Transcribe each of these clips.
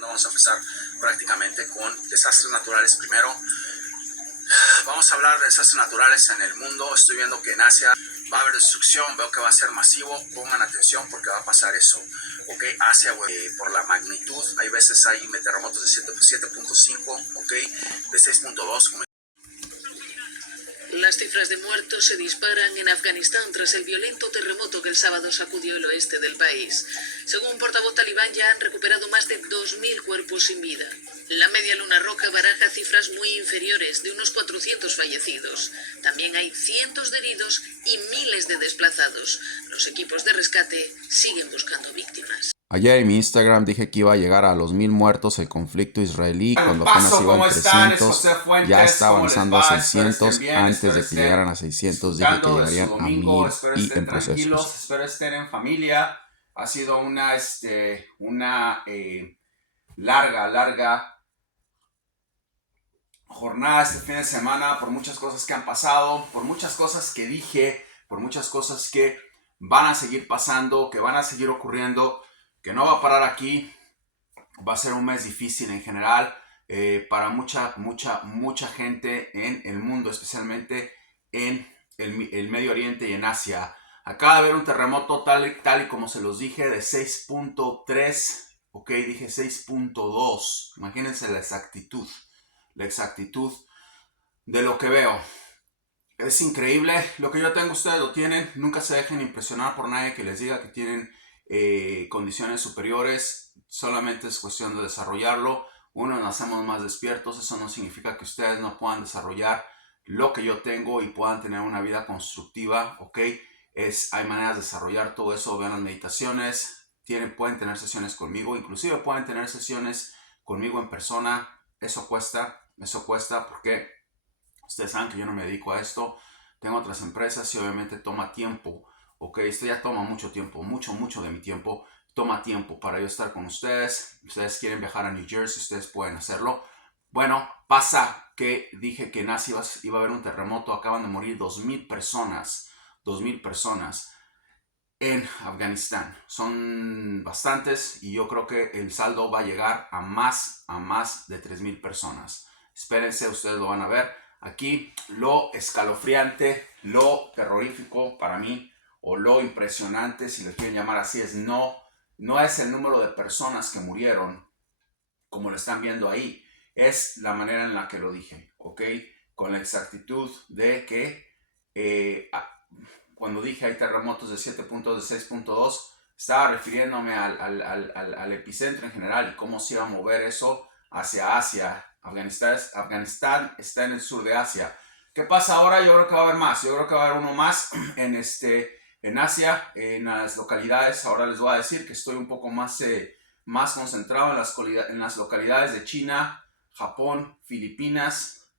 Vamos a empezar prácticamente con desastres naturales primero. Vamos a hablar de desastres naturales en el mundo. Estoy viendo que en Asia va a haber destrucción, veo que va a ser masivo. Pongan atención porque va a pasar eso. Ok, Asia, por la magnitud, hay veces hay terremotos de 7.5, ok, de 6.2. Las cifras de muertos se disparan en Afganistán tras el violento terremoto que el sábado sacudió el oeste del país. Según un portavoz talibán, ya han recuperado más de 2.000 cuerpos sin vida. La Media Luna Roja baraja cifras muy inferiores, de unos 400 fallecidos. También hay cientos de heridos y miles de desplazados. Los equipos de rescate siguen buscando víctimas. Ayer en mi Instagram dije que iba a llegar a los 1000 muertos el conflicto israelí, cuando apenas Paso, iba en ¿cómo están? Es 300, José Fuentes, ya está ¿cómo les avanzando a va? Espero 600, estén bien, antes espero de que estén llegaran a 600 dije que disfrutando de su llegarían a domingo, 1000 espero y estén en tranquilos, procesos. espero estén en familia. Ha sido una larga jornada este fin de semana, por muchas cosas que han pasado, por muchas cosas que dije, por muchas cosas que van a seguir pasando, que van a seguir ocurriendo, que no va a parar aquí. Va a ser un mes difícil en general para mucha gente en el mundo, especialmente en el Medio Oriente y en Asia. Acaba de haber un terremoto tal y como se los dije, de 6.3, ok, dije 6.2. Imagínense la exactitud de lo que veo. Es increíble, lo que yo tengo ustedes lo tienen. Nunca se dejen impresionar por nadie que les diga que tienen condiciones superiores. Solamente es cuestión de desarrollarlo. Uno nacemos más despiertos, eso no significa que ustedes no puedan desarrollar lo que yo tengo y puedan tener una vida constructiva, ¿ok? Hay maneras de desarrollar todo eso. Vean las meditaciones, pueden tener sesiones conmigo, inclusive pueden tener sesiones conmigo en persona. Eso cuesta porque ustedes saben que yo no me dedico a esto, tengo otras empresas y obviamente toma tiempo, ok, esto ya toma mucho tiempo, mucho de mi tiempo, toma tiempo para yo estar con ustedes. Ustedes quieren viajar a New Jersey, ustedes pueden hacerlo. Bueno, pasa que dije que en Asia iba a haber un terremoto, acaban de morir 2.000 personas en Afganistán. Son bastantes y yo creo que el saldo va a llegar a más de 3.000 personas. Espérense, ustedes lo van a ver. Aquí lo escalofriante, lo terrorífico para mí, o lo impresionante, si lo quieren llamar así, no es el número de personas que murieron, como lo están viendo ahí, es la manera en la que lo dije, ¿ok? Con la exactitud de que cuando dije hay terremotos de 7 puntos, de 6.2, estaba refiriéndome al epicentro en general y cómo se iba a mover eso hacia Asia. Afganistán está en el sur de Asia. ¿Qué pasa ahora? Yo creo que va a haber más. Yo creo que va a haber uno más en Asia, en las localidades. Ahora les voy a decir que estoy un poco más concentrado en las localidades de China, Japón, Filipinas,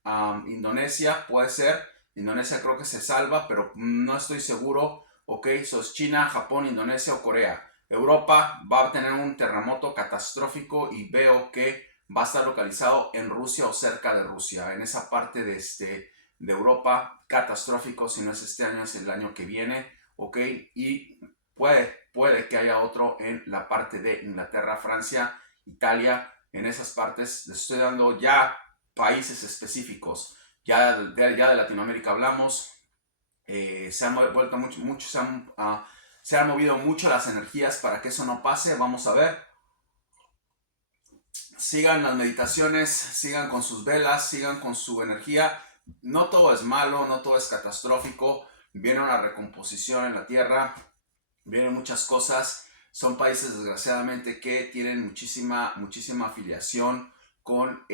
Indonesia, puede ser. Indonesia creo que se salva, pero no estoy seguro. Ok, eso es China, Japón, Indonesia o Corea. Europa va a tener un terremoto catastrófico y veo que va a estar localizado en Rusia o cerca de Rusia, en esa parte de Europa. Catastrófico, si no es este año, es el año que viene, ok, y puede que haya otro en la parte de Inglaterra, Francia, Italia. En esas partes les estoy dando ya países específicos. Ya de Latinoamérica hablamos. Se han vuelto se han movido mucho las energías para que eso no pase. Vamos a ver. Sigan las meditaciones, sigan con sus velas, sigan con su energía. No todo es malo, no todo es catastrófico. Viene una recomposición en la tierra, vienen muchas cosas. Son países desgraciadamente que tienen muchísima afiliación con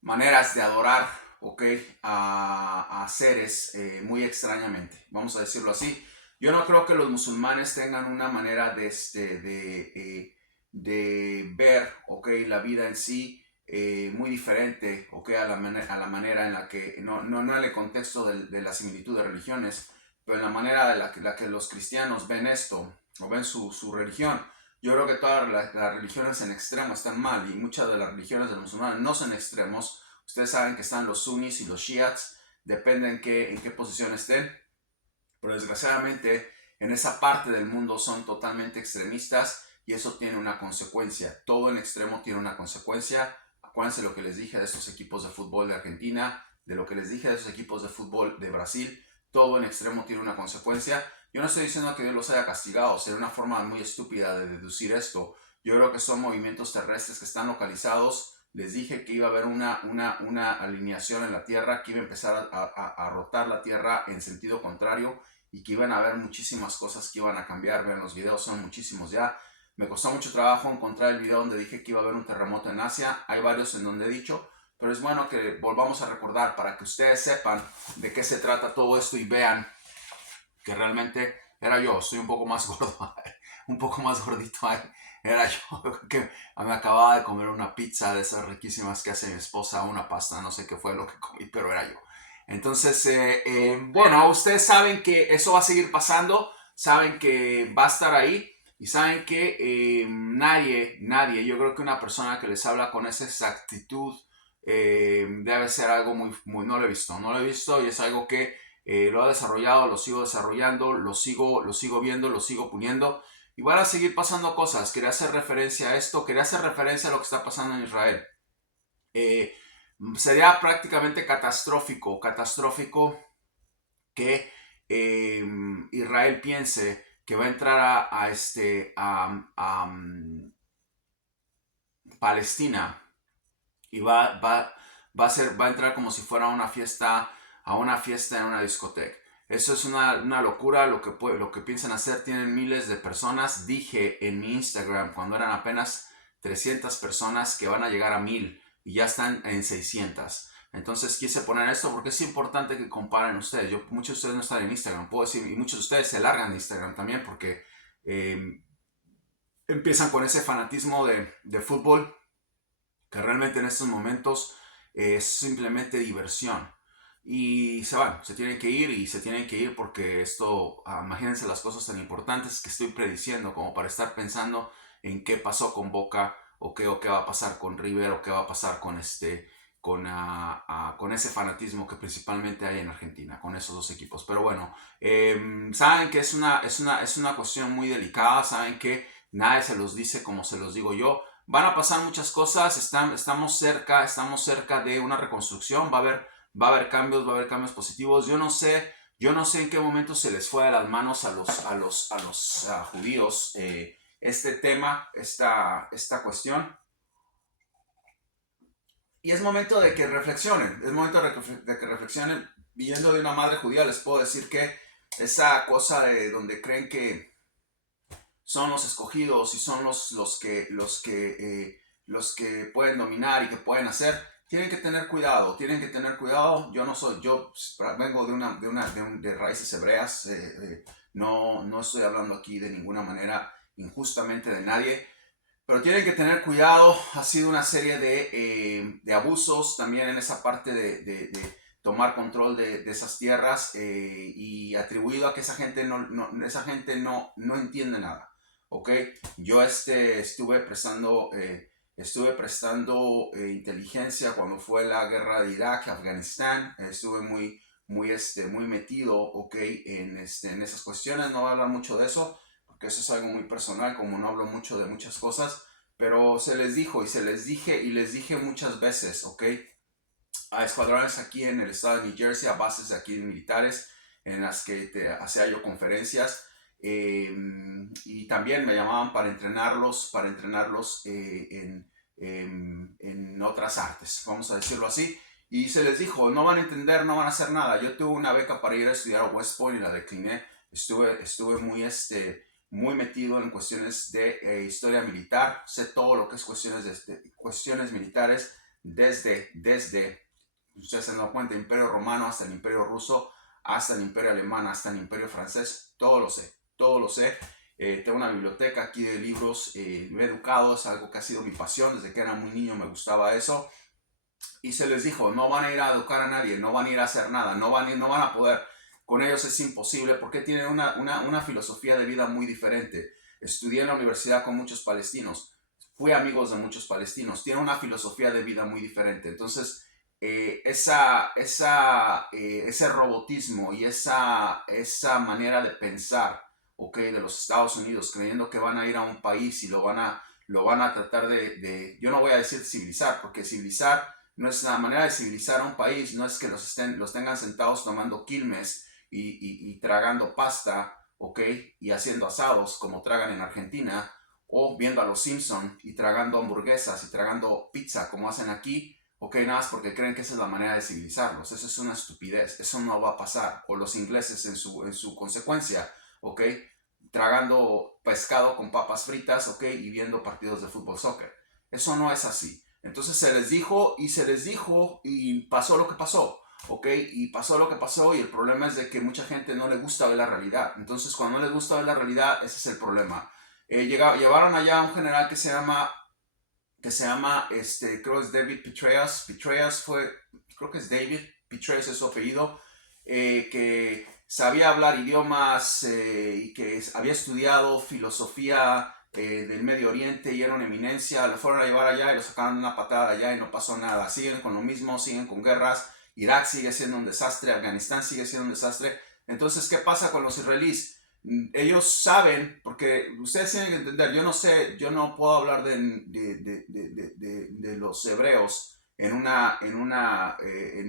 maneras de adorar, ok, a seres muy extrañamente, vamos a decirlo así. Yo no creo que los musulmanes tengan una manera de ver, ok, la vida en sí muy diferente, ok, a la manera en la que, no en el contexto de la similitud de religiones, pero en la manera de la que los cristianos ven esto, o ven su religión. Yo creo que todas las religiones en extremo están mal y muchas de las religiones de los musulmanes no son extremos. Ustedes saben que están los sunnis y los shiats, depende en qué posición estén. Pero desgraciadamente en esa parte del mundo son totalmente extremistas y eso tiene una consecuencia. Todo en extremo tiene una consecuencia. Acuérdense lo que les dije de estos equipos de fútbol de Argentina, de lo que les dije de esos equipos de fútbol de Brasil. Todo en extremo tiene una consecuencia. Yo no estoy diciendo que Dios los haya castigado, sería una forma muy estúpida de deducir esto. Yo creo que son movimientos terrestres que están localizados. Les dije que iba a haber una alineación en la Tierra, que iba a empezar a rotar la Tierra en sentido contrario y que iban a haber muchísimas cosas que iban a cambiar. Vean, los videos son muchísimos ya. Me costó mucho trabajo encontrar el video donde dije que iba a haber un terremoto en Asia. Hay varios en donde he dicho, pero es bueno que volvamos a recordar para que ustedes sepan de qué se trata todo esto y vean que realmente era yo. Estoy un poco más gordo, un poco más gordito ahí. Era yo que me acababa de comer una pizza de esas riquísimas que hace mi esposa, una pasta, no sé qué fue lo que comí, pero era yo. Entonces, bueno, ustedes saben que eso va a seguir pasando, saben que va a estar ahí y saben que nadie, yo creo que una persona que les habla con esa exactitud debe ser algo muy, no lo he visto y es algo que lo he desarrollado, lo sigo desarrollando, lo sigo viendo, lo sigo poniendo. Y van a seguir pasando cosas. Quería hacer referencia a esto. Quería hacer referencia a lo que está pasando en Israel. Sería prácticamente catastrófico que Israel piense que va a entrar a Palestina y va a entrar como si fuera a una fiesta en una discoteca. Eso es una locura lo que piensan hacer. Tienen miles de personas. Dije en mi Instagram cuando eran apenas 300 personas que van a llegar a 1000 y ya están en 600. Entonces quise poner esto porque es importante que comparen ustedes. Muchos de ustedes no están en Instagram, puedo decir, y muchos de ustedes se largan de Instagram también porque empiezan con ese fanatismo de fútbol que realmente en estos momentos es simplemente diversión. Y se tienen que ir porque esto, imagínense las cosas tan importantes que estoy prediciendo como para estar pensando en qué pasó con Boca o qué va a pasar con River o qué va a pasar con ese fanatismo que principalmente hay en Argentina, con esos dos equipos. Pero bueno, saben que es una cuestión muy delicada, saben que nadie se los dice como se los digo yo. Van a pasar muchas cosas, estamos cerca de una reconstrucción, va a haber cambios positivos. Yo no sé en qué momento se les fue de las manos a los judíos este tema, esta cuestión. Y es momento de que reflexionen, Viniendo de una madre judía les puedo decir que esa cosa de donde creen que son los escogidos y son los que pueden dominar y que pueden hacer, tienen que tener cuidado. Yo vengo de raíces hebreas, no estoy hablando aquí de ninguna manera injustamente de nadie, pero tienen que tener cuidado. Ha sido una serie de abusos también en esa parte de tomar control de esas tierras y atribuido a que esa gente no entiende nada. ¿Ok? Yo estuve prestando inteligencia cuando fue la guerra de Irak, Afganistán. Estuve muy metido, ¿ok? En esas cuestiones. No voy a hablar mucho de eso porque eso es algo muy personal, como no hablo mucho de muchas cosas, pero se les dijo y les dije muchas veces, ¿ok? A escuadrones aquí en el estado de New Jersey, a bases de aquí militares en las que hacía yo conferencias. Y también me llamaban para entrenarlos en otras artes, vamos a decirlo así, y se les dijo, no van a entender, no van a hacer nada. Yo tuve una beca para ir a estudiar a West Point y la decliné. Estuve muy metido en cuestiones de historia militar, sé todo lo que es cuestiones militares desde ustedes se dan cuenta, Imperio Romano hasta el Imperio Ruso, hasta el Imperio Alemán, hasta el Imperio Francés, todo lo sé. Tengo una biblioteca aquí de libros, me he educado, es algo que ha sido mi pasión, desde que era muy niño me gustaba eso. Y se les dijo, no van a ir a educar a nadie, no van a ir a hacer nada, no van a poder, con ellos es imposible porque tienen una filosofía de vida muy diferente. Estudié en la universidad con muchos palestinos, fui amigos de muchos palestinos, tienen una filosofía de vida muy diferente. Entonces, ese robotismo y esa manera de pensar, ¿ok? De los Estados Unidos, creyendo que van a ir a un país y lo van a tratar yo no voy a decir civilizar, porque civilizar no es la manera de civilizar a un país, no es que los tengan sentados tomando quilmes y tragando pasta, ¿ok? Y haciendo asados como tragan en Argentina, o viendo a los Simpson y tragando hamburguesas y tragando pizza como hacen aquí, ¿ok? Nada más porque creen que esa es la manera de civilizarlos. Eso es una estupidez, eso no va a pasar. O los ingleses en su consecuencia, ¿ok? Tragando pescado con papas fritas, ¿ok? Y viendo partidos de fútbol, soccer. Eso no es así. Entonces se les dijo y pasó lo que pasó, ¿ok? Y pasó lo que pasó y el problema es de que mucha gente no le gusta ver la realidad. Entonces cuando no les gusta ver la realidad, ese es el problema. Llevaron allá a un general que se llama, creo es David Petraeus. Creo que es David Petraeus es su apellido, que sabía hablar idiomas y que había estudiado filosofía del Medio Oriente y era una eminencia. Lo fueron a llevar allá y lo sacaron una patada allá y no pasó nada. Siguen con lo mismo, siguen con guerras. Irak sigue siendo un desastre, Afganistán sigue siendo un desastre. Entonces, ¿qué pasa con los israelíes? Ellos saben, porque ustedes tienen que entender, yo no sé, yo no puedo hablar de los hebreos en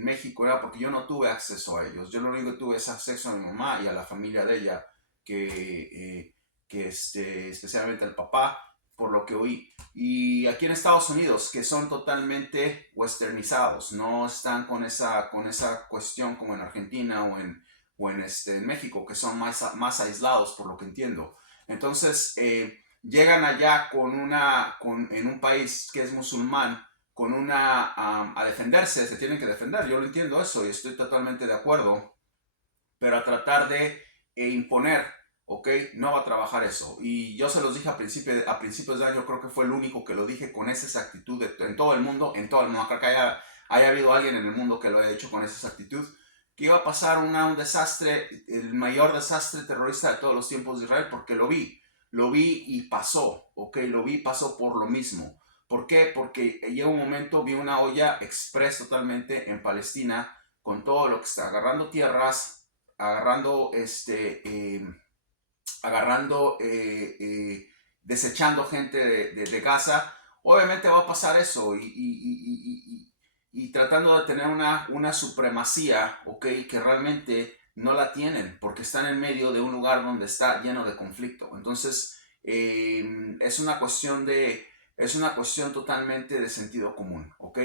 México, ¿verdad? Porque yo no tuve acceso a ellos. Yo lo único que tuve es acceso a mi mamá y a la familia de ella, especialmente al papá, por lo que oí. Y aquí en Estados Unidos, que son totalmente westernizados, no están con esa cuestión como en Argentina o en México, que son más aislados, por lo que entiendo. Entonces, llegan allá en un país que es musulmán, a defenderse, se tienen que defender. Yo lo entiendo eso y estoy totalmente de acuerdo, pero a tratar de imponer, ¿ok? No va a trabajar eso. Y yo se los dije a principios de año, creo que fue el único que lo dije con esa exactitud en todo el mundo, creo que haya habido alguien en el mundo que lo haya hecho con esa exactitud, que iba a pasar un desastre, el mayor desastre terrorista de todos los tiempos de Israel, porque lo vi y pasó, ¿ok? Lo vi y pasó por lo mismo. ¿Por qué? Porque llegó un momento, vi una olla express totalmente en Palestina, con todo lo que está agarrando tierras, desechando gente de Gaza. Obviamente va a pasar eso y tratando de tener una supremacía, ¿ok? Que realmente no la tienen porque están en medio de un lugar donde está lleno de conflicto. Entonces es una cuestión totalmente de sentido común, ¿ok?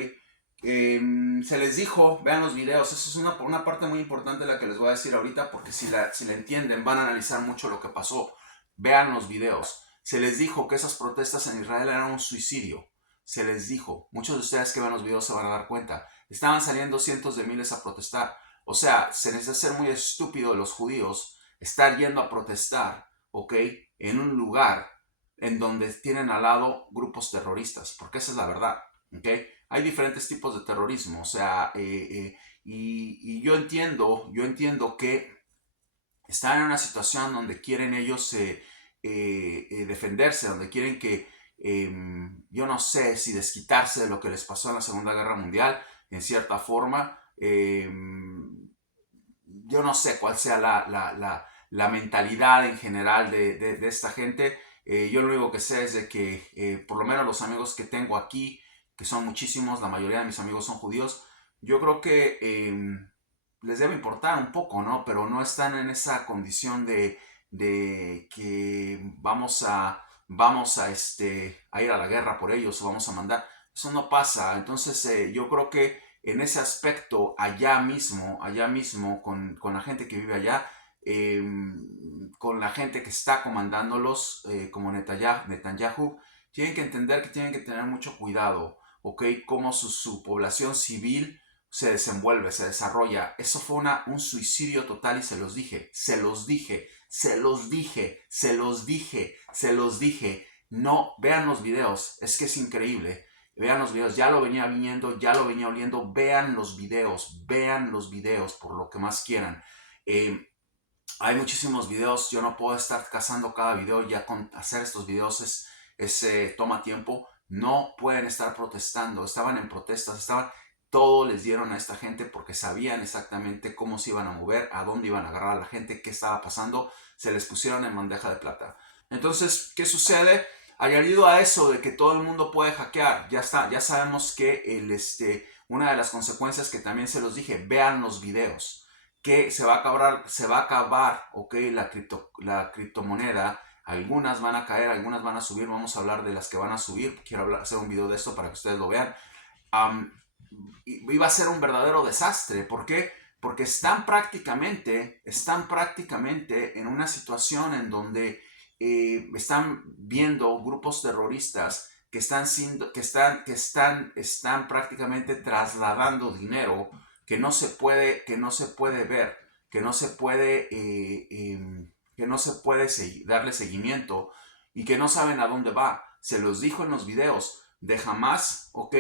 Se les dijo, vean los videos, eso es una parte muy importante de la que les voy a decir ahorita, porque si la entienden van a analizar mucho lo que pasó. Vean los videos. Se les dijo que esas protestas en Israel eran un suicidio. Se les dijo, muchos de ustedes que ven los videos se van a dar cuenta, estaban saliendo cientos de miles a protestar. O sea, se les hace muy estúpido de los judíos estar yendo a protestar, ¿ok? En un lugar en donde tienen al lado grupos terroristas, porque esa es la verdad, ¿ok? Hay diferentes tipos de terrorismo, o sea, y yo entiendo que están en una situación donde quieren ellos defenderse, donde quieren que, yo no sé si desquitarse de lo que les pasó en la Segunda Guerra Mundial, en cierta forma. Yo no sé cuál sea la mentalidad en general de esta gente. Yo lo único que sé es de que por lo menos los amigos que tengo aquí, que son muchísimos, la mayoría de mis amigos son judíos, yo creo que les debe importar un poco, ¿no? Pero no están en esa condición de que vamos a ir a la guerra por ellos o vamos a mandar. Eso no pasa. Entonces yo creo que en ese aspecto, allá mismo con la gente que vive allá, con la gente que está comandándolos, como Netanyahu, tienen que entender que tienen que tener mucho cuidado, ¿ok? Cómo su población civil se desenvuelve, se desarrolla. Eso fue un suicidio total y se los dije. No, vean los videos, es que es increíble. Vean los videos, ya lo venía viendo, ya lo venía oliendo. Vean los videos por lo que más quieran. Hay muchísimos videos, yo no puedo estar cazando cada video, ya hacer estos videos toma tiempo. No pueden estar protestando, estaban en protestas, todo les dieron a esta gente porque sabían exactamente cómo se iban a mover, a dónde iban a agarrar a la gente, qué estaba pasando. Se les pusieron en bandeja de plata. Entonces, ¿qué sucede? Añadido a eso de que todo el mundo puede hackear, ya sabemos que una de las consecuencias que también se los dije, vean los videos, que se va a acabar, ok, la criptomoneda. Algunas van a caer, algunas van a subir. Vamos a hablar de las que van a subir. Quiero hacer un video de esto para que ustedes lo vean. Iba a ser un verdadero desastre. ¿Por qué? Porque están prácticamente en una situación en donde están viendo grupos terroristas que están prácticamente trasladando dinero que no se puede ver, que no se puede darle seguimiento y que no saben a dónde va. Se los dijo en los videos de Hamas, ok,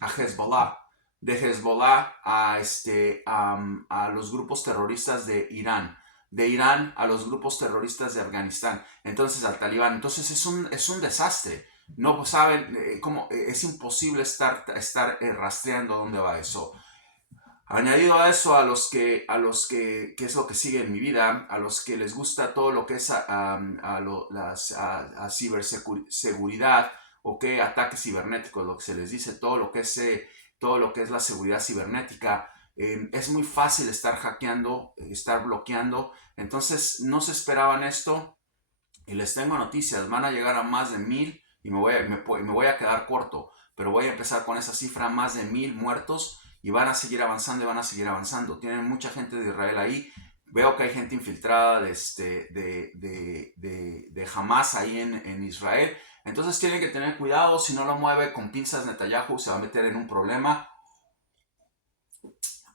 a Hezbollah, de Hezbollah a los grupos terroristas de Irán a los grupos terroristas de Afganistán, entonces al Talibán. Entonces es un desastre. No saben cómo, es imposible estar rastreando dónde va eso. Añadido a eso, a los que es lo que sigue en mi vida, a los que les gusta todo lo que es ciberseguridad, ok, ataques cibernéticos, lo que se les dice, todo lo que es la seguridad cibernética. Es muy fácil estar hackeando, estar bloqueando. Entonces no se esperaban esto y les tengo noticias. Van a llegar a más de 1000 y me voy a quedar corto, pero voy a empezar con esa cifra, más de 1000 muertos, y van a seguir avanzando y van a seguir avanzando. Tienen mucha gente de Israel ahí. Veo que hay gente infiltrada de Hamas ahí en Israel. Entonces tienen que tener cuidado. Si no lo mueve con pinzas Netanyahu, se va a meter en un problema.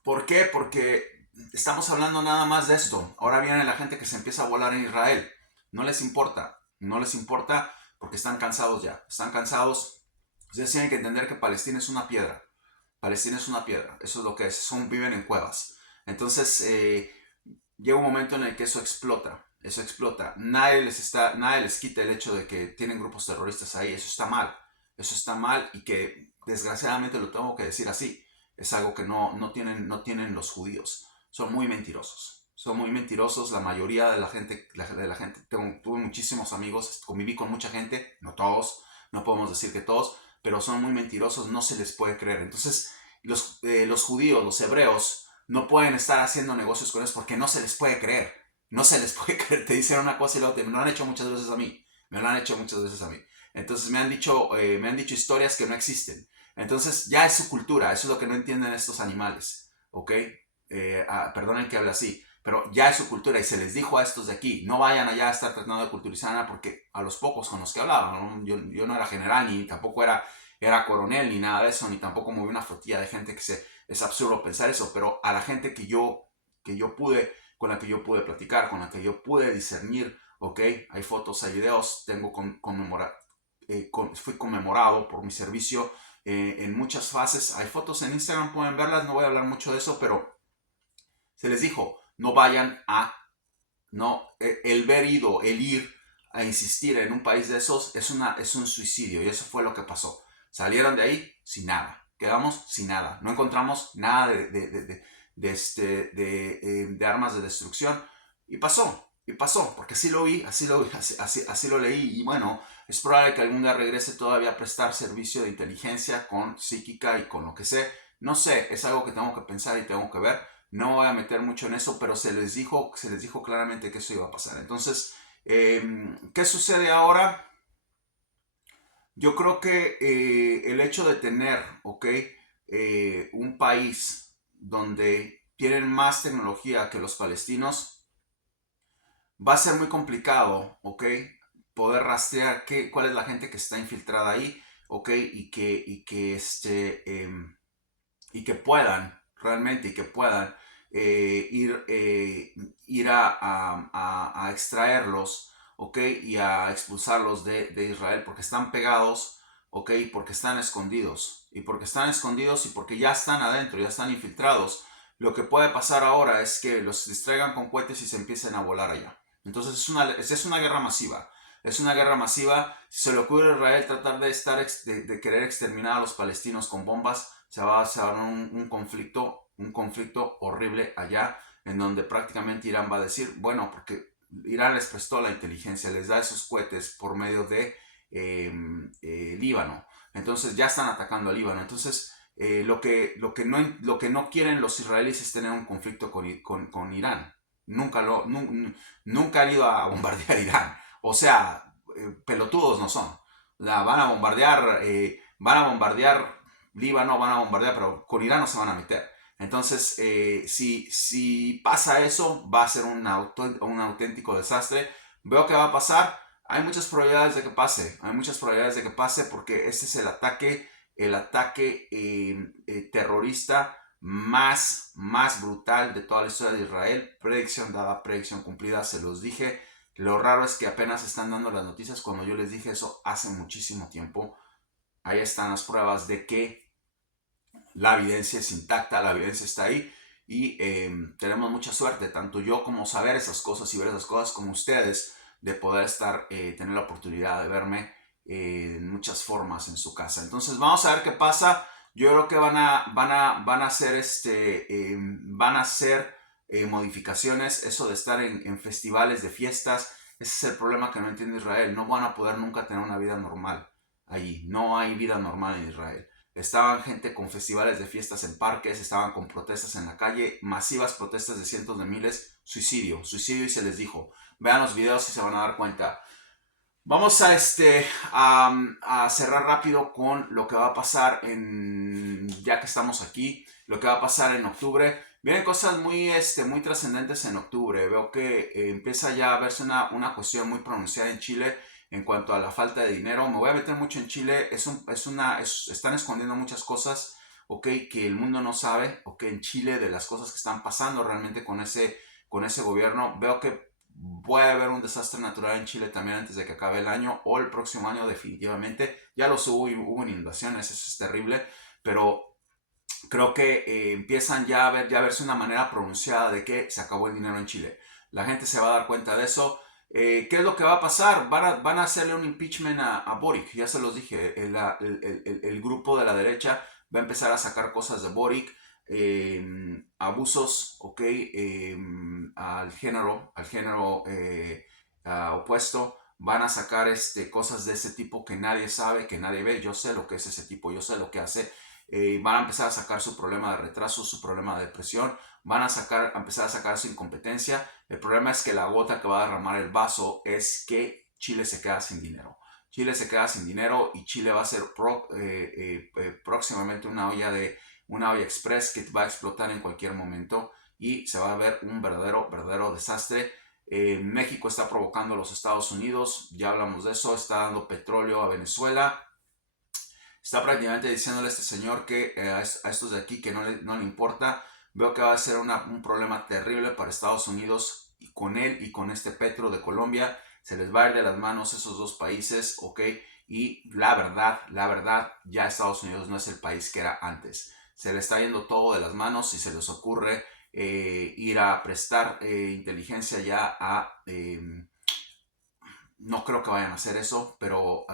¿Por qué? Porque estamos hablando nada más de esto. Ahora viene la gente que se empieza a volar en Israel. No les importa porque están cansados ya. Están cansados. Ustedes tienen que entender que Palestina es una piedra. Palestina es una piedra. Eso es lo que es. Viven en cuevas. Entonces llega un momento en el que eso explota. Eso explota. Nadie les quita el hecho de que tienen grupos terroristas ahí. Eso está mal. Eso está mal y que desgraciadamente lo tengo que decir así. Es algo que no tienen los judíos. Son muy mentirosos. Son muy mentirosos. La mayoría de la gente tuve muchísimos amigos, conviví con mucha gente, no todos, no podemos decir que todos, pero son muy mentirosos, no se les puede creer. Entonces, los judíos, los hebreos, no pueden estar haciendo negocios con ellos porque no se les puede creer. No se les puede creer. Te dicen una cosa y la otra. Me lo han hecho muchas veces a mí. Entonces me han dicho historias que no existen. Entonces ya es su cultura, eso es lo que no entienden estos animales, ¿ok? Perdonen que hable así, pero ya es su cultura y se les dijo a estos de aquí, no vayan allá a estar tratando de culturizar nada, porque a los pocos con los que hablaba, ¿no? Yo no era general, ni tampoco era coronel, ni nada de eso, ni tampoco moví una flotilla de gente es absurdo pensar eso, pero a la gente con la que yo pude platicar, con la que yo pude discernir, ¿ok? Hay fotos, hay videos, fui conmemorado por mi servicio en muchas fases. Hay fotos en Instagram, pueden verlas, no voy a hablar mucho de eso, pero se les dijo, no vayan el ir a insistir en un país de esos es un suicidio, y eso fue lo que pasó. Salieron de ahí sin nada, quedamos sin nada, no encontramos nada de armas de destrucción, y pasó, porque así lo vi, así lo leí, y bueno, es probable que algún día regrese todavía a prestar servicio de inteligencia con psíquica y con lo que sé. No sé, es algo que tengo que pensar y tengo que ver. No voy a meter mucho en eso, pero se les dijo claramente que eso iba a pasar. Entonces, ¿qué sucede ahora? Yo creo que el hecho de tener, un país donde tienen más tecnología que los palestinos, va a ser muy complicado, poder rastrear cuál es la gente que está infiltrada ahí, y que puedan ir a extraerlos, y a expulsarlos de Israel, porque están pegados, porque están escondidos, y porque ya están adentro, ya están infiltrados. Lo que puede pasar ahora es que los distraigan con cohetes y se empiecen a volar allá. Entonces es una guerra masiva. Es una guerra masiva. Si se le ocurre a Israel tratar de querer exterminar a los palestinos con bombas, se va a hacer un conflicto horrible allá, en donde prácticamente Irán va a decir, bueno, porque Irán les prestó la inteligencia, les da esos cohetes por medio de Líbano. Entonces ya están atacando a Líbano. Entonces lo que no quieren los israelíes es tener un conflicto con Irán. Nunca han ido a bombardear Irán. O sea, pelotudos no son. Van a bombardear Líbano, van a bombardear, pero con Irán no se van a meter. Entonces, si pasa eso, va a ser un auténtico desastre. Veo que va a pasar. Hay muchas probabilidades de que pase. Hay muchas probabilidades de que pase porque este es el ataque terrorista más brutal de toda la historia de Israel. Predicción dada, predicción cumplida, se los dije. Lo raro es que apenas están dando las noticias cuando yo les dije eso hace muchísimo tiempo. Ahí están las pruebas de que la evidencia es intacta, la evidencia está ahí y tenemos mucha suerte, tanto yo como saber esas cosas y ver esas cosas, como ustedes, de poder tener la oportunidad de verme en muchas formas en su casa. Entonces vamos a ver qué pasa. Yo creo que van a hacer modificaciones, eso de estar en festivales de fiestas. Ese es el problema que no entiende Israel. No van a poder nunca tener una vida normal allí. No hay vida normal en Israel. Estaban gente con festivales de fiestas en parques, estaban con protestas en la calle, masivas protestas de cientos de miles, suicidio y se les dijo. Vean los videos y se van a dar cuenta. Vamos a cerrar rápido con lo que va a pasar ya que estamos aquí, lo que va a pasar en octubre. Vienen cosas muy trascendentes en octubre. Veo que empieza ya a verse una cuestión muy pronunciada en Chile en cuanto a la falta de dinero. Me voy a meter mucho en Chile. Están escondiendo muchas cosas, ok, que el mundo no sabe, ok, en Chile, de las cosas que están pasando realmente con ese gobierno. Veo que puede haber un desastre natural en Chile también antes de que acabe el año o el próximo año definitivamente. Ya los hubo inundaciones, eso es terrible, pero creo que empiezan ya a verse una manera pronunciada de que se acabó el dinero en Chile. La gente se va a dar cuenta de eso. ¿Qué es lo que va a pasar? Van a hacerle un impeachment a Boric, ya se los dije. El grupo de la derecha va a empezar a sacar cosas de Boric, abusos, ok, al género opuesto. Van a sacar cosas de ese tipo que nadie sabe, que nadie ve. Yo sé lo que es ese tipo, yo sé lo que hace. Van a empezar a sacar su problema de retraso, su problema de depresión. Van a empezar a sacar su incompetencia. El problema es que la gota que va a derramar el vaso es que Chile se queda sin dinero. Chile se queda sin dinero y Chile va a ser próximamente una olla express que va a explotar en cualquier momento y se va a ver un verdadero desastre. México está provocando a los Estados Unidos, ya hablamos de eso, está dando petróleo a Venezuela. Está prácticamente diciéndole a este señor que a estos de aquí que no le importa. Veo que va a ser un problema terrible para Estados Unidos y con él y con este Petro de Colombia. Se les va a ir de las manos esos dos países, ¿ok? Y la verdad, ya Estados Unidos no es el país que era antes. Se le está yendo todo de las manos. Si se les ocurre ir a prestar inteligencia ya no creo que vayan a hacer eso, pero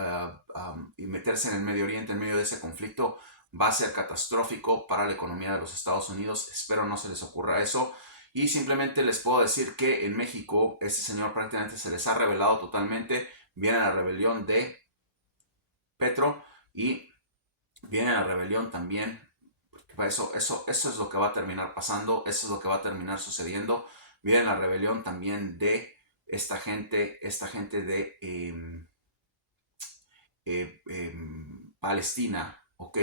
y meterse en el Medio Oriente, en medio de ese conflicto, va a ser catastrófico para la economía de los Estados Unidos. Espero no se les ocurra eso. Y simplemente les puedo decir que en México, este señor prácticamente se les ha rebelado totalmente. Viene la rebelión de Petro y viene la rebelión también. Eso es lo que va a terminar pasando, eso es lo que va a terminar sucediendo. Viene la rebelión también de esta gente de Palestina, ¿ok?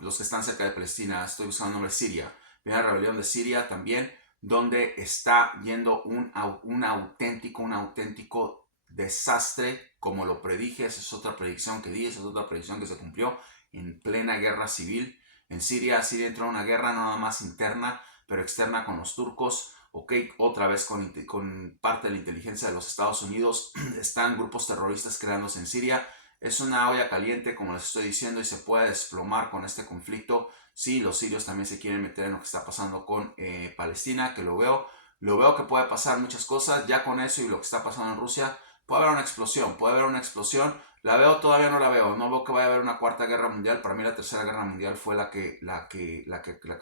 Los que están cerca de Palestina, estoy buscando el nombre, Siria. Viene la rebelión de Siria también, donde está yendo un auténtico desastre, como lo predije. Esa es otra predicción que di, esa es otra predicción que se cumplió en plena guerra civil. En Siria entró en una guerra no nada más interna, pero externa con los turcos. Ok, otra vez con parte de la inteligencia de los Estados Unidos. Están grupos terroristas creándose en Siria. Es una olla caliente, como les estoy diciendo, y se puede desplomar con este conflicto. Sí, los sirios también se quieren meter en lo que está pasando con Palestina, que lo veo que puede pasar muchas cosas. Ya con eso y lo que está pasando en Rusia, puede haber una explosión. ¿La veo? Todavía no la veo. No veo que vaya a haber una cuarta guerra mundial. Para mí la tercera guerra mundial fue la que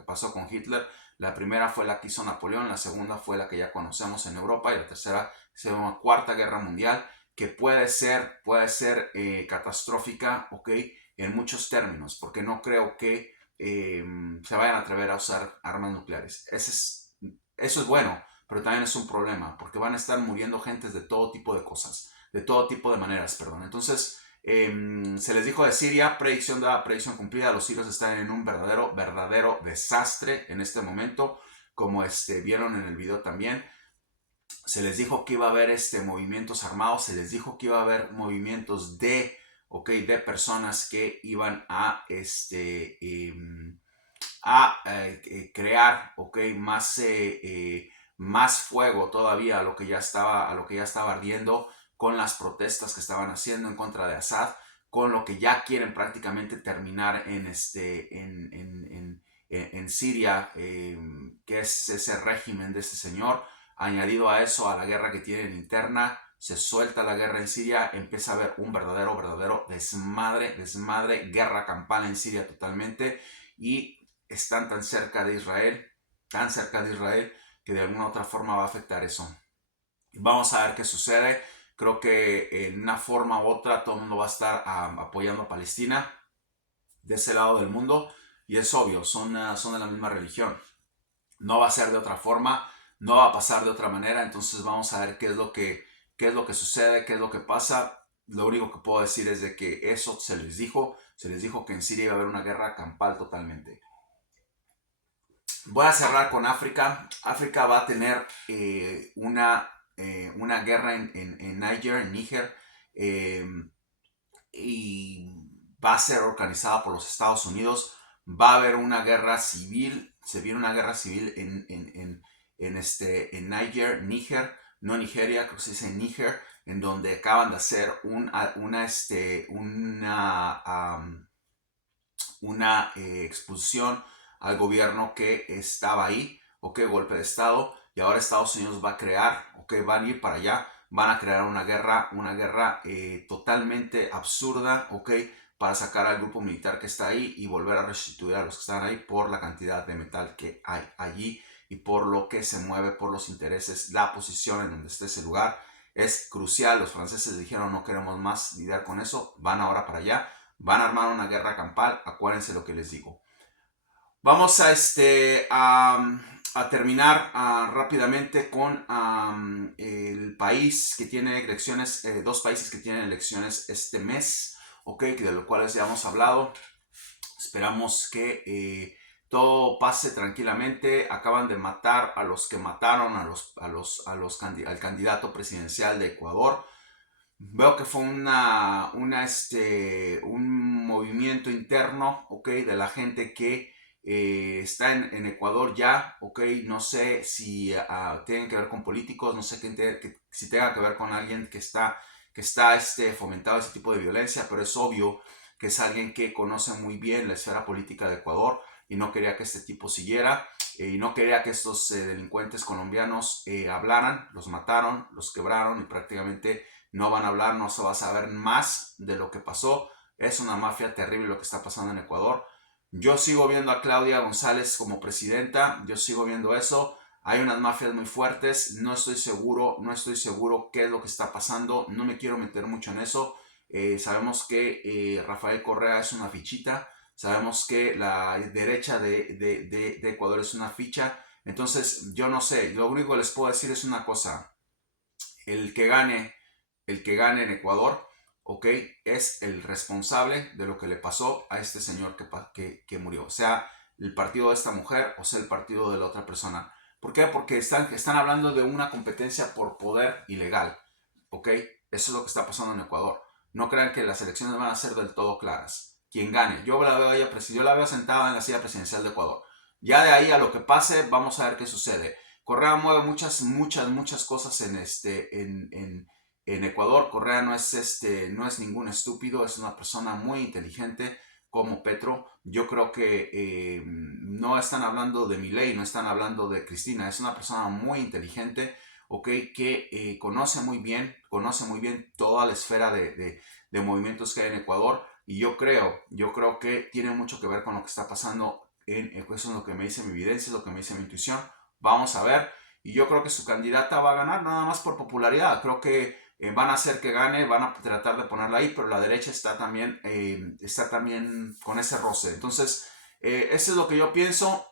pasó con Hitler. La primera fue la que hizo Napoleón. La segunda fue la que ya conocemos en Europa. Y la tercera se llama una cuarta guerra mundial que puede ser catastrófica, ¿ok? En muchos términos. Porque no creo que se vayan a atrever a usar armas nucleares. Eso es bueno, pero también es un problema. Porque van a estar muriendo gentes de todo tipo de cosas. De todo tipo de maneras, perdón. Entonces, se les dijo de Siria, predicción dada, predicción cumplida. Los sirios están en un verdadero desastre en este momento, como vieron en el video también. Se les dijo que iba a haber movimientos armados, se les dijo que iba a haber movimientos de personas que iban a crear, más fuego todavía a lo que ya estaba ardiendo, con las protestas que estaban haciendo en contra de Assad, con lo que ya quieren prácticamente terminar en Siria, que es ese régimen de este señor. Añadido a eso, a la guerra que tienen interna, se suelta la guerra en Siria, empieza a haber un verdadero desmadre, guerra campal en Siria totalmente, y están tan cerca de Israel, que de alguna otra forma va a afectar eso. Vamos a ver qué sucede. Creo que en una forma u otra todo el mundo va a estar apoyando a Palestina de ese lado del mundo, y es obvio, son de la misma religión. No va a ser de otra forma, no va a pasar de otra manera. Entonces vamos a ver qué es lo que sucede, qué es lo que pasa. Lo único que puedo decir es de que eso se les dijo que en Siria iba a haber una guerra campal totalmente. Voy a cerrar con África. África va a tener una guerra en Níger, y va a ser organizada por los Estados Unidos. Va a haber una guerra civil, se viene una guerra civil en Níger, no Nigeria, creo que se dice Níger, en donde acaban de hacer una expulsión al gobierno que estaba ahí, golpe de estado, y ahora Estados Unidos va a crear, van a ir para allá, van a crear una guerra totalmente absurda, para sacar al grupo militar que está ahí y volver a restituir a los que están ahí por la cantidad de metal que hay allí y por lo que se mueve, por los intereses. La posición en donde esté ese lugar es crucial. Los franceses dijeron: no queremos más lidiar con eso, van ahora para allá, van a armar una guerra campal. Acuérdense lo que les digo. Vamos a terminar rápidamente con el país que tiene elecciones, dos países que tienen elecciones este mes, de los cuales ya hemos hablado. Esperamos que todo pase tranquilamente. Acaban de matar a los que mataron al candidato presidencial de Ecuador. Veo que fue un movimiento interno, de la gente que está en Ecuador ya, no sé si tienen que ver con políticos, no sé si tenga que ver con alguien que está fomentado ese tipo de violencia, pero es obvio que es alguien que conoce muy bien la esfera política de Ecuador y no quería que este tipo siguiera, y no quería que estos delincuentes colombianos hablaran. Los mataron, los quebraron, y prácticamente no van a hablar, no se va a saber más de lo que pasó. Es una mafia terrible lo que está pasando en Ecuador. Yo sigo viendo a Claudia González como presidenta, yo sigo viendo eso. Hay unas mafias muy fuertes, no estoy seguro qué es lo que está pasando, no me quiero meter mucho en eso. Sabemos que Rafael Correa es una fichita, sabemos que la derecha de Ecuador es una ficha. Entonces yo no sé, lo único que les puedo decir es una cosa: el que gane en Ecuador, es el responsable de lo que le pasó a este señor que murió, sea el partido de esta mujer o sea el partido de la otra persona. ¿Por qué? Porque están hablando de una competencia por poder ilegal, Eso es lo que está pasando en Ecuador. No crean que las elecciones van a ser del todo claras. Quien gane, yo la veo sentada en la silla presidencial de Ecuador. Ya de ahí a lo que pase, vamos a ver qué sucede. Correa mueve muchas cosas en Ecuador. Correa no es ningún estúpido, es una persona muy inteligente como Petro. Yo creo que no están hablando de Milei, no están hablando de Cristina. Es una persona muy inteligente, que conoce muy bien toda la esfera de movimientos que hay en Ecuador. Y yo creo que tiene mucho que ver con lo que está pasando eso es lo que me dice mi evidencia, es lo que me dice mi intuición. Vamos a ver. Y yo creo que su candidata va a ganar nada más por popularidad. Creo que van a hacer que gane, van a tratar de ponerla ahí, pero la derecha está también con ese roce. Entonces, eso es lo que yo pienso.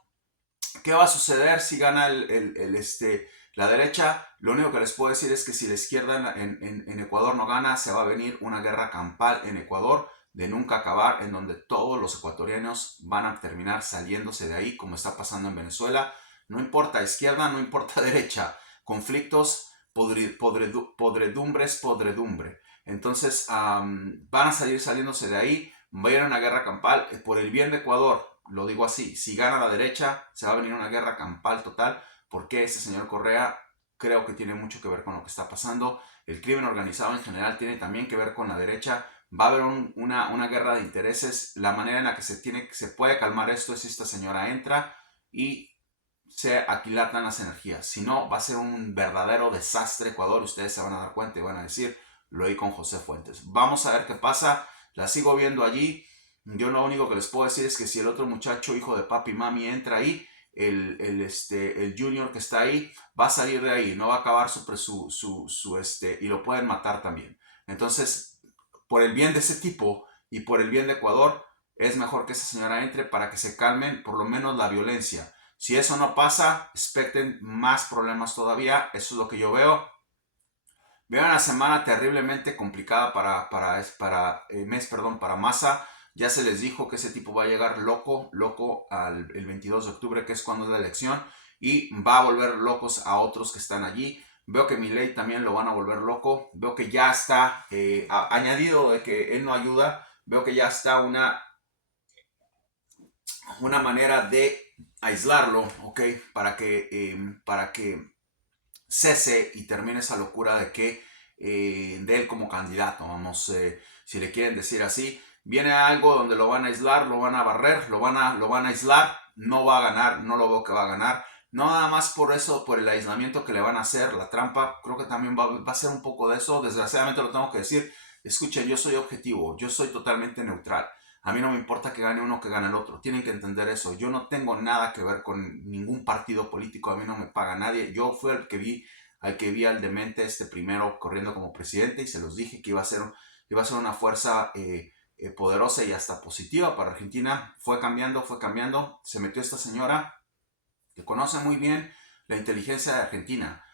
¿Qué va a suceder si gana la derecha? Lo único que les puedo decir es que si la izquierda en Ecuador no gana, se va a venir una guerra campal en Ecuador de nunca acabar, en donde todos los ecuatorianos van a terminar saliéndose de ahí, como está pasando en Venezuela. No importa izquierda, no importa derecha. Conflictos, podredumbre. Entonces, van a salir saliéndose de ahí. Va a ir a una guerra campal por el bien de Ecuador. Lo digo así, si gana la derecha, se va a venir una guerra campal total, porque ese señor Correa creo que tiene mucho que ver con lo que está pasando. El crimen organizado en general tiene también que ver con la derecha. Va a haber una guerra de intereses. La manera en la que se puede calmar esto es si esta señora entra y se aquilatan las energías. Si no, va a ser un verdadero desastre Ecuador. Ustedes se van a dar cuenta y van a decir, lo oí con José Fuentes. Vamos a ver qué pasa. La sigo viendo allí. Yo lo único que les puedo decir es que si el otro muchacho, hijo de papi y mami, entra ahí, el junior que está ahí, va a salir de ahí, no va a acabar y lo pueden matar también. Entonces, por el bien de ese tipo y por el bien de Ecuador, es mejor que esa señora entre para que se calmen por lo menos la violencia. Si eso no pasa, expecten más problemas todavía. Eso es lo que yo veo. Veo una semana terriblemente complicada para Massa. Ya se les dijo que ese tipo va a llegar loco el 22 de octubre, que es cuando es la elección, y va a volver locos a otros que están allí. Veo que Milei también lo van a volver loco. Veo que ya está, añadido de que él no ayuda, veo que ya está una manera de aislarlo, ¿ok? Para que cese y termine esa locura de él como candidato, vamos, si le quieren decir así. Viene algo donde lo van a aislar, lo van a barrer, lo van a aislar, no va a ganar, no lo veo que va a ganar. No nada más por eso, por el aislamiento que le van a hacer, la trampa, creo que también va a ser un poco de eso. Desgraciadamente lo tengo que decir. Escuchen, yo soy objetivo, yo soy totalmente neutral. A mí no me importa que gane uno o que gane el otro. Tienen que entender eso. Yo no tengo nada que ver con ningún partido político. A mí no me paga nadie. Yo fui al que vi al demente primero corriendo como presidente, y se los dije que iba a ser una fuerza poderosa y hasta positiva para Argentina. Fue cambiando. Se metió esta señora que conoce muy bien la inteligencia de Argentina,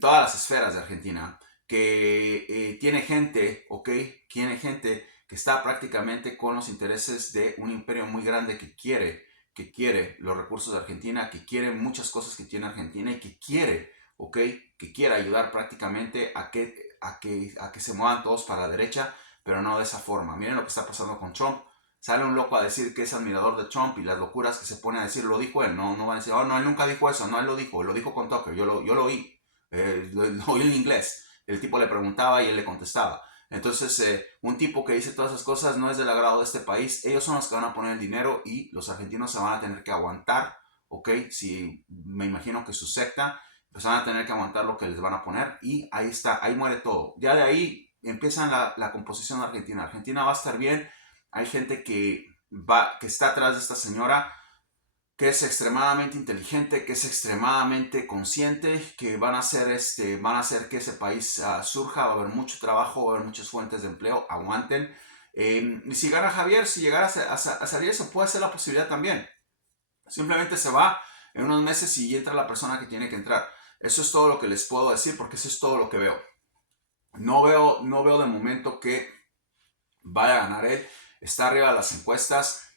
todas las esferas de Argentina, que tiene gente, ¿ok? Tiene gente que está prácticamente con los intereses de un imperio muy grande que quiere los recursos de Argentina, que quiere muchas cosas que tiene Argentina y que quiere, ¿ok? Que quiere ayudar prácticamente a que se muevan todos para la derecha, pero no de esa forma. Miren lo que está pasando con Trump. Sale un loco a decir que es admirador de Trump y las locuras que se pone a decir, lo dijo él. No van a decir, oh, no, él nunca dijo eso. No, él lo dijo con Tucker. Yo lo oí. Lo oí en inglés. El tipo le preguntaba y él le contestaba. Entonces, un tipo que dice todas esas cosas no es del agrado de este país. Ellos son los que van a poner el dinero y los argentinos se van a tener que aguantar, ¿ok? Si me imagino que su secta, pues van a tener que aguantar lo que les van a poner, y ahí está, ahí muere todo. Ya de ahí empiezan la composición de Argentina. Argentina va a estar bien. Hay gente que está atrás de esta señora, que es extremadamente inteligente, que es extremadamente consciente, que van a hacer que ese país surja. Va a haber mucho trabajo, va a haber muchas fuentes de empleo. Aguanten. Y si gana Javier, si llegara a salir, eso puede ser la posibilidad también. Simplemente se va en unos meses y entra la persona que tiene que entrar. Eso es todo lo que les puedo decir, porque eso es todo lo que veo. No veo de momento que vaya a ganar él. Está arriba de las encuestas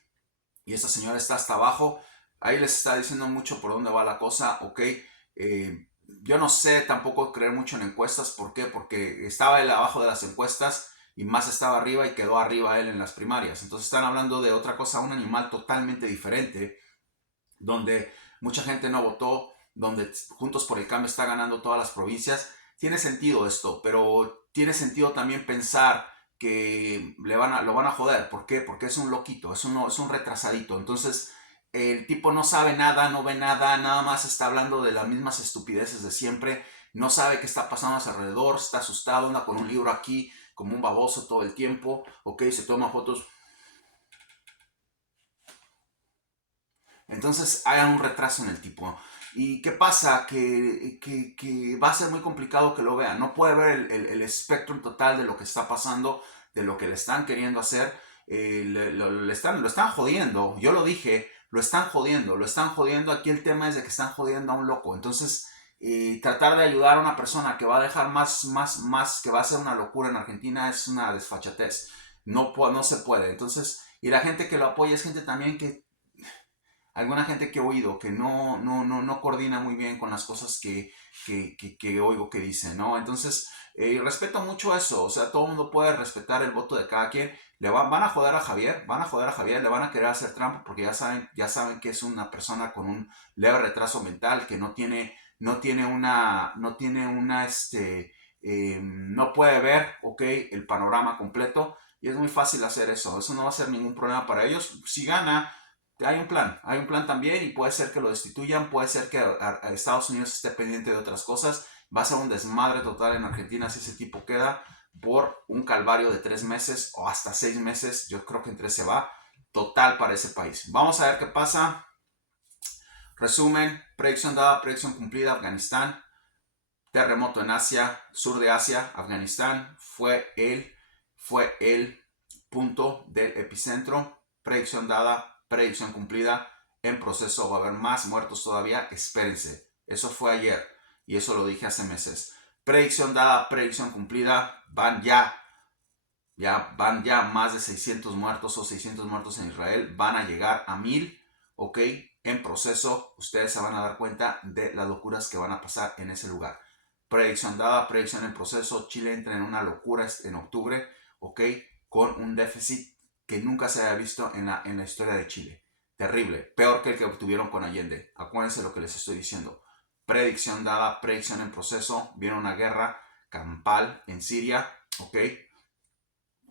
y esta señora está hasta abajo. Ahí les está diciendo mucho por dónde va la cosa, ¿ok? Yo no sé tampoco creer mucho en encuestas. ¿Por qué? Porque estaba él abajo de las encuestas y más estaba arriba, y quedó arriba él en las primarias. Entonces están hablando de otra cosa, un animal totalmente diferente, donde mucha gente no votó, donde Juntos por el Cambio está ganando todas las provincias. Tiene sentido esto, pero tiene sentido también pensar que lo van a joder. ¿Por qué? Porque es un loquito, es un retrasadito. Entonces el tipo no sabe nada, no ve nada, nada más está hablando de las mismas estupideces de siempre. No sabe qué está pasando a su alrededor, está asustado, anda con un libro aquí, como un baboso todo el tiempo, ok, se toma fotos. Entonces hay un retraso en el tipo. ¿Y qué pasa? Que va a ser muy complicado que lo vean. No puede ver el espectro total de lo que está pasando, de lo que le están queriendo hacer. Lo están jodiendo. Yo lo dije, lo están jodiendo. Aquí el tema es de que están jodiendo a un loco. Entonces, tratar de ayudar a una persona que va a dejar más, que va a hacer una locura en Argentina es una desfachatez. No se puede. Entonces, y la gente que lo apoya es gente también que alguna gente que he oído que no coordina muy bien con las cosas que oigo que dicen, ¿no? Entonces, respeto mucho eso, o sea, todo el mundo puede respetar el voto de cada quien. Van a joder a Javier, le van a querer hacer trampa porque ya saben que es una persona con un leve retraso mental, que no puede ver, ok, el panorama completo, y es muy fácil hacer eso no va a ser ningún problema para ellos. Si gana, hay un plan también, y puede ser que lo destituyan, puede ser que a Estados Unidos esté pendiente de otras cosas. Va a ser un desmadre total en Argentina si ese tipo queda, por un calvario de 3 meses o hasta 6 meses. Yo creo que en 3 se va total para ese país. Vamos a ver qué pasa. Resumen, predicción dada, predicción cumplida. Afganistán, terremoto en Asia, sur de Asia. Afganistán fue el punto del epicentro. Predicción dada, predicción cumplida, en proceso. Va a haber más muertos todavía, espérense. Eso fue ayer y eso lo dije hace meses. Predicción dada, predicción cumplida. Van ya más de 600 muertos o 600 muertos en Israel. Van a llegar a 1000, ok, en proceso. Ustedes se van a dar cuenta de las locuras que van a pasar en ese lugar. Predicción dada, predicción en proceso. Chile entra en una locura en octubre, ok, con un déficit que nunca se había visto en la historia de Chile. Terrible, peor que el que obtuvieron con Allende. Acuérdense lo que les estoy diciendo. Predicción dada, predicción en proceso. Viene una guerra campal en Siria, ok.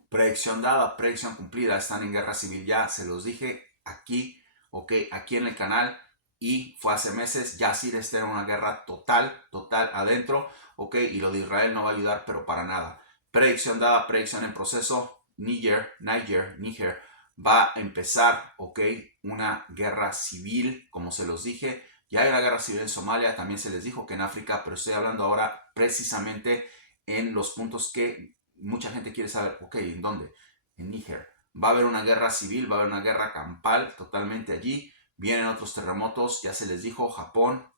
Predicción dada, predicción cumplida. Están en guerra civil ya, se los dije aquí, ok, aquí en el canal. Y fue hace meses, ya Siria está en una guerra total adentro, ok. Y lo de Israel no va a ayudar, pero para nada. Predicción dada, predicción en proceso. Níger, va a empezar, ok, una guerra civil, como se los dije. Ya hay una guerra civil en Somalia, también se les dijo que en África, pero estoy hablando ahora precisamente en los puntos que mucha gente quiere saber. Ok, ¿en dónde? En Níger. Va a haber una guerra civil, va a haber una guerra campal totalmente allí. Vienen otros terremotos, ya se les dijo, Japón,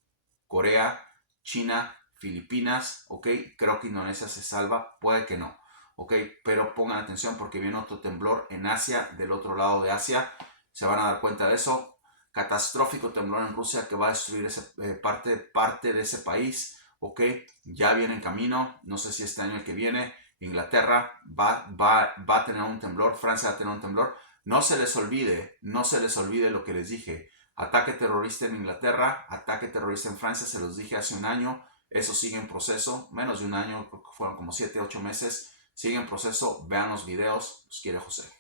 Corea, China, Filipinas, ok. Creo que Indonesia se salva, puede que no. Ok, pero pongan atención porque viene otro temblor en Asia, del otro lado de Asia. Se van a dar cuenta de eso. Catastrófico temblor en Rusia que va a destruir parte de ese país. Ok, ya viene en camino. No sé si este año el que viene. Inglaterra va a tener un temblor. Francia va a tener un temblor. No se les olvide lo que les dije. Ataque terrorista en Inglaterra, ataque terrorista en Francia, se los dije hace un año. Eso sigue en proceso. Menos de un año, fueron como 7, 8 meses. Sigue en proceso, vean los videos, los quiere José.